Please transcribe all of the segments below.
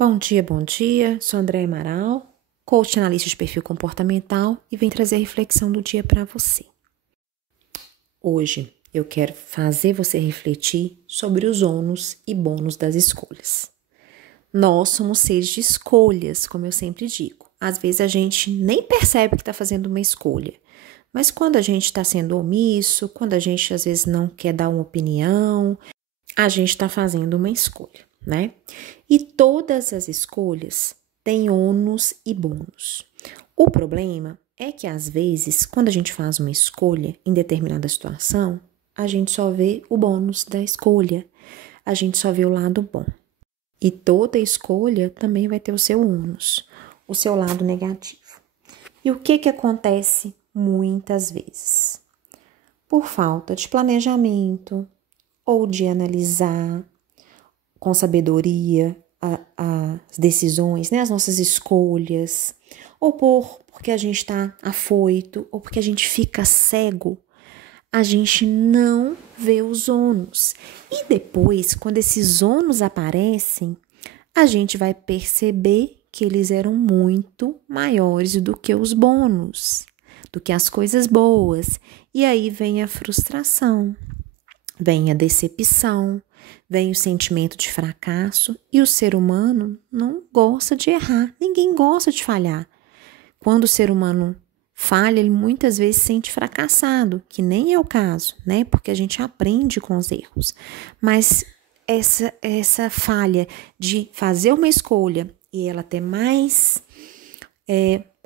Bom dia, bom dia. Sou Andréia Amaral, coach analista de perfil comportamental e venho trazer a reflexão do dia para você. Hoje eu quero fazer você refletir sobre os ônus e bônus das escolhas. Nós somos seres de escolhas, como eu sempre digo. Às vezes a gente nem percebe que está fazendo uma escolha, mas quando a gente está sendo omisso, quando a gente às vezes não quer dar uma opinião, a gente está fazendo uma escolha, né? E todas as escolhas têm ônus e bônus. O problema é que, às vezes, quando a gente faz uma escolha em determinada situação, a gente só vê o bônus da escolha, a gente só vê o lado bom. E toda escolha também vai ter o seu ônus, o seu lado negativo. E o que acontece muitas vezes? Por falta de planejamento, ou de analisar com sabedoria as decisões, né, as nossas escolhas, ou porque a gente está afoito, ou porque a gente fica cego, a gente não vê os ônus. E depois, quando esses ônus aparecem, a gente vai perceber que eles eram muito maiores do que os bônus, do que as coisas boas. E aí vem a frustração. Vem a decepção, vem o sentimento de fracasso e o ser humano não gosta de errar, ninguém gosta de falhar. Quando o ser humano falha, ele muitas vezes se sente fracassado, que nem é o caso, né? Porque a gente aprende com os erros. Mas essa falha de fazer uma escolha e ela ter mais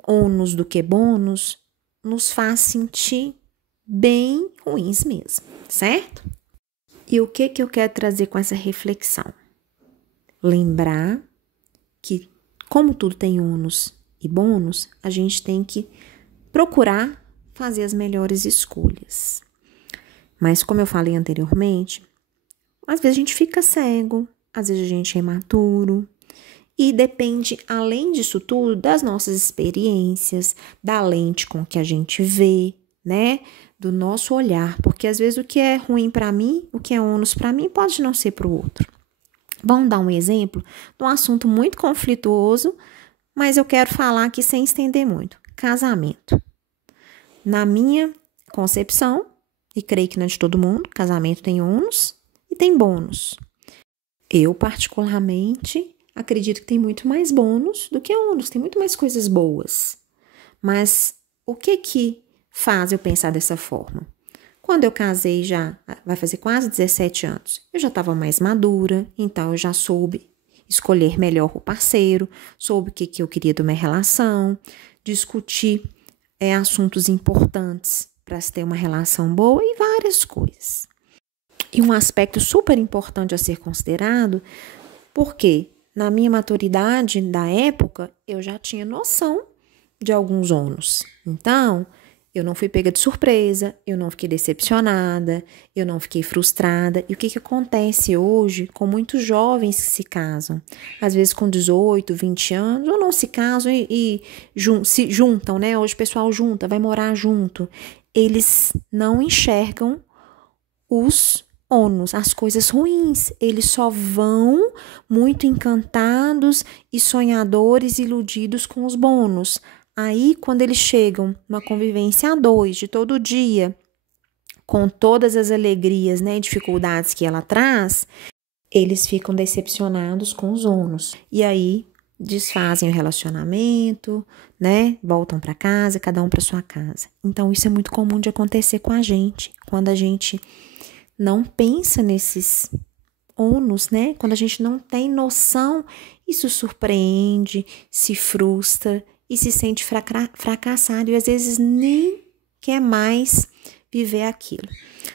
ônus do que bônus, nos faz sentir bem ruins mesmo, certo? E o que eu quero trazer com essa reflexão? Lembrar que, como tudo tem ônus e bônus, a gente tem que procurar fazer as melhores escolhas. Mas, como eu falei anteriormente, às vezes a gente fica cego, às vezes a gente é imaturo, e depende, além disso tudo, das nossas experiências, da lente com que a gente vê, né? Do nosso olhar, porque às vezes o que é ruim para mim, o que é ônus para mim, pode não ser para o outro. Vamos dar um exemplo de um assunto muito conflituoso, mas eu quero falar aqui sem estender muito. Casamento. Na minha concepção, e creio que não é de todo mundo, casamento tem ônus e tem bônus. Eu, particularmente, acredito que tem muito mais bônus do que ônus, tem muito mais coisas boas. Mas o que faz eu pensar dessa forma? Quando eu casei já, vai fazer quase 17 anos, eu já estava mais madura, então eu já soube escolher melhor o parceiro, soube o que eu queria de uma relação, discutir assuntos importantes para se ter uma relação boa e várias coisas. E um aspecto super importante a ser considerado, porque na minha maturidade da época, eu já tinha noção de alguns ônus. Então, eu não fui pega de surpresa, eu não fiquei decepcionada, eu não fiquei frustrada. E o que acontece hoje com muitos jovens que se casam? Às vezes com 18, 20 anos, ou não se casam e se juntam, né? Hoje o pessoal junta, vai morar junto. Eles não enxergam os ônus, as coisas ruins. Eles só vão muito encantados e sonhadores, iludidos com os bônus. Aí, quando eles chegam numa convivência a dois, de todo dia, com todas as alegrias, né, e dificuldades que ela traz, eles ficam decepcionados com os ônus. E aí, desfazem o relacionamento, né, voltam para casa, cada um para sua casa. Então, isso é muito comum de acontecer com a gente, quando a gente não pensa nesses ônus, né, quando a gente não tem noção, isso surpreende, se frustra, e se sente fracassado e às vezes nem quer mais viver aquilo.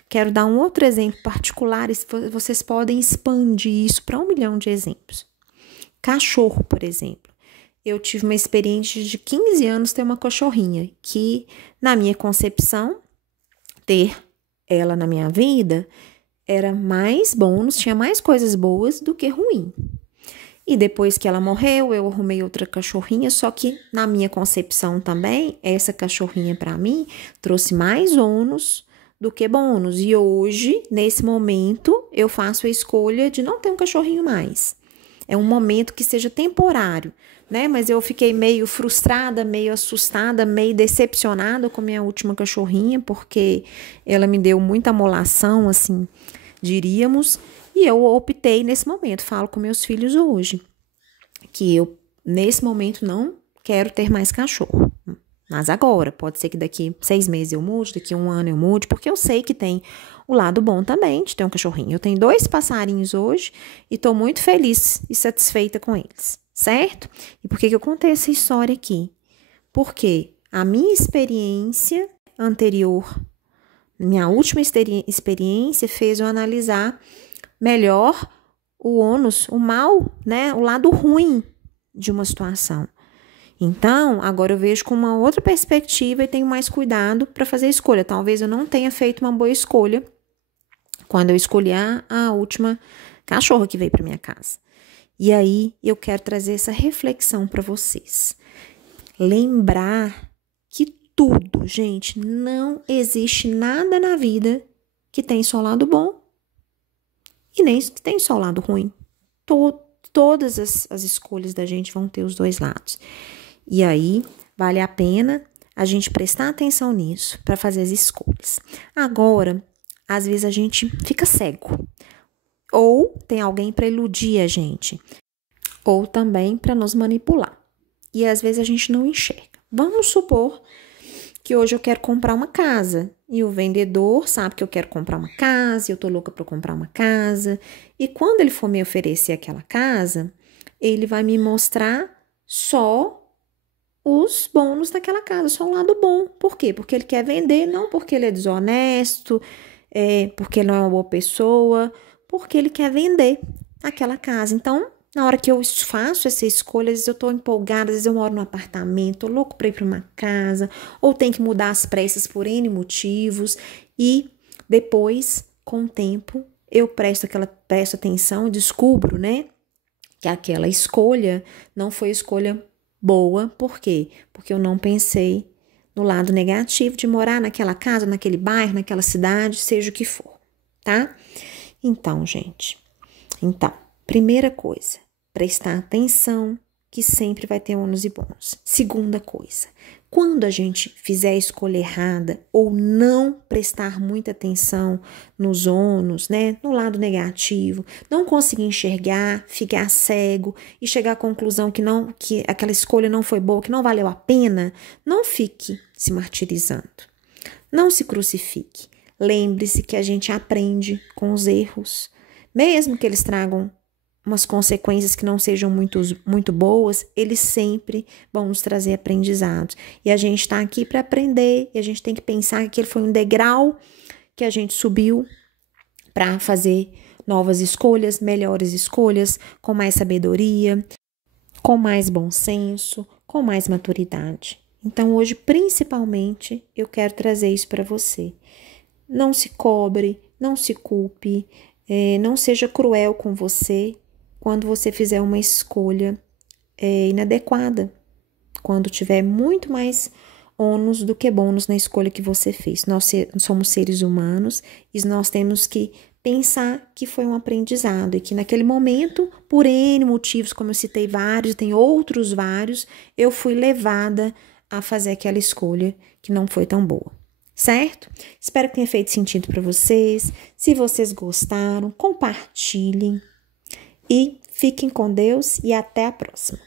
Quero dar um outro exemplo particular, e vocês podem expandir isso para 1 milhão de exemplos. Cachorro, por exemplo. Eu tive uma experiência de 15 anos ter uma cachorrinha, que na minha concepção, ter ela na minha vida era mais bônus, tinha mais coisas boas do que ruim. E depois que ela morreu, eu arrumei outra cachorrinha, só que na minha concepção também, essa cachorrinha para mim trouxe mais ônus do que bônus. E hoje, nesse momento, eu faço a escolha de não ter um cachorrinho mais. é um momento que seja temporário, né? Mas eu fiquei meio frustrada, meio assustada, meio decepcionada com minha última cachorrinha, porque ela me deu muita amolação, assim, diríamos, e eu optei nesse momento, falo com meus filhos hoje, que eu, nesse momento, não quero ter mais cachorro. Mas agora, pode ser que daqui 6 meses eu mude, daqui 1 ano eu mude, porque eu sei que tem o lado bom também de ter um cachorrinho. Eu tenho 2 passarinhos hoje e estou muito feliz e satisfeita com eles, certo? E por que eu contei essa história aqui? Porque a minha experiência anterior, minha última experiência fez eu analisar melhor o ônus, o mal, né? O lado ruim de uma situação. Então, agora eu vejo com uma outra perspectiva e tenho mais cuidado para fazer a escolha. Talvez eu não tenha feito uma boa escolha quando eu escolhi a última cachorra que veio para minha casa. E aí, eu quero trazer essa reflexão para vocês. Lembrar que tudo, gente, não existe nada na vida que tem só lado bom e nem que tem só lado ruim. Todas as escolhas da gente vão ter os 2 lados. E aí, vale a pena a gente prestar atenção nisso para fazer as escolhas. Agora, às vezes a gente fica cego. Ou tem alguém para iludir a gente. Ou também para nos manipular. E às vezes a gente não enxerga. Vamos supor que hoje eu quero comprar uma casa. E o vendedor sabe que eu quero comprar uma casa. E eu tô louca para comprar uma casa. E quando ele for me oferecer aquela casa, ele vai me mostrar só os bônus daquela casa, só um lado bom. Por quê? Porque ele quer vender, não porque ele é desonesto, porque ele não é uma boa pessoa, porque ele quer vender aquela casa. Então, na hora que eu faço essa escolha, às vezes eu tô empolgada, às vezes eu moro num apartamento, tô louco para ir para uma casa, ou tem que mudar as pressas por N motivos, e depois, com o tempo, eu presto atenção e descubro, né, que aquela escolha não foi escolha boa. Por quê? Porque eu não pensei no lado negativo de morar naquela casa, naquele bairro, naquela cidade, seja o que for, tá? Então, gente, primeira coisa, prestar atenção que sempre vai ter ônus e bônus. Segunda coisa, quando a gente fizer a escolha errada ou não prestar muita atenção nos ônus, né, no lado negativo, não conseguir enxergar, ficar cego e chegar à conclusão que aquela escolha não foi boa, que não valeu a pena, não fique se martirizando. Não se crucifique. Lembre-se que a gente aprende com os erros, mesmo que eles tragam umas consequências que não sejam muito boas, eles sempre vão nos trazer aprendizados. E a gente está aqui para aprender, e a gente tem que pensar que aquele foi um degrau que a gente subiu para fazer novas escolhas, melhores escolhas, com mais sabedoria, com mais bom senso, com mais maturidade. Então, hoje, principalmente, eu quero trazer isso para você. Não se cobre, não se culpe, não seja cruel com você quando você fizer uma escolha inadequada, quando tiver muito mais ônus do que bônus na escolha que você fez. Nós somos seres humanos e nós temos que pensar que foi um aprendizado e que naquele momento, por N motivos, como eu citei vários, tem outros vários, eu fui levada a fazer aquela escolha que não foi tão boa. Certo? Espero que tenha feito sentido para vocês. Se vocês gostaram, compartilhem. E fiquem com Deus e até a próxima.